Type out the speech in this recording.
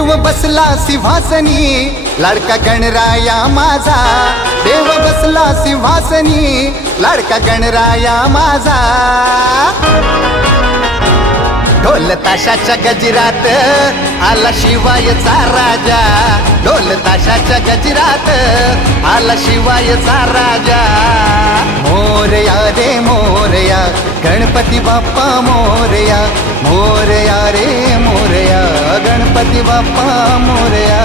देव बसला सिंहासनी लाडका गणराया माझा, देव बसला सिंहासनी लाडका गणराया माझा। ढोल ताशाच्या गजरात आला शिवायचा राजा, ढोल ताशाच्या गजरात आला शिवायचा राजा। मोरया रे मोरया गणपती बाप्पा मोरया, मोरया रे मोरया गणपती बाप्पा मोरया।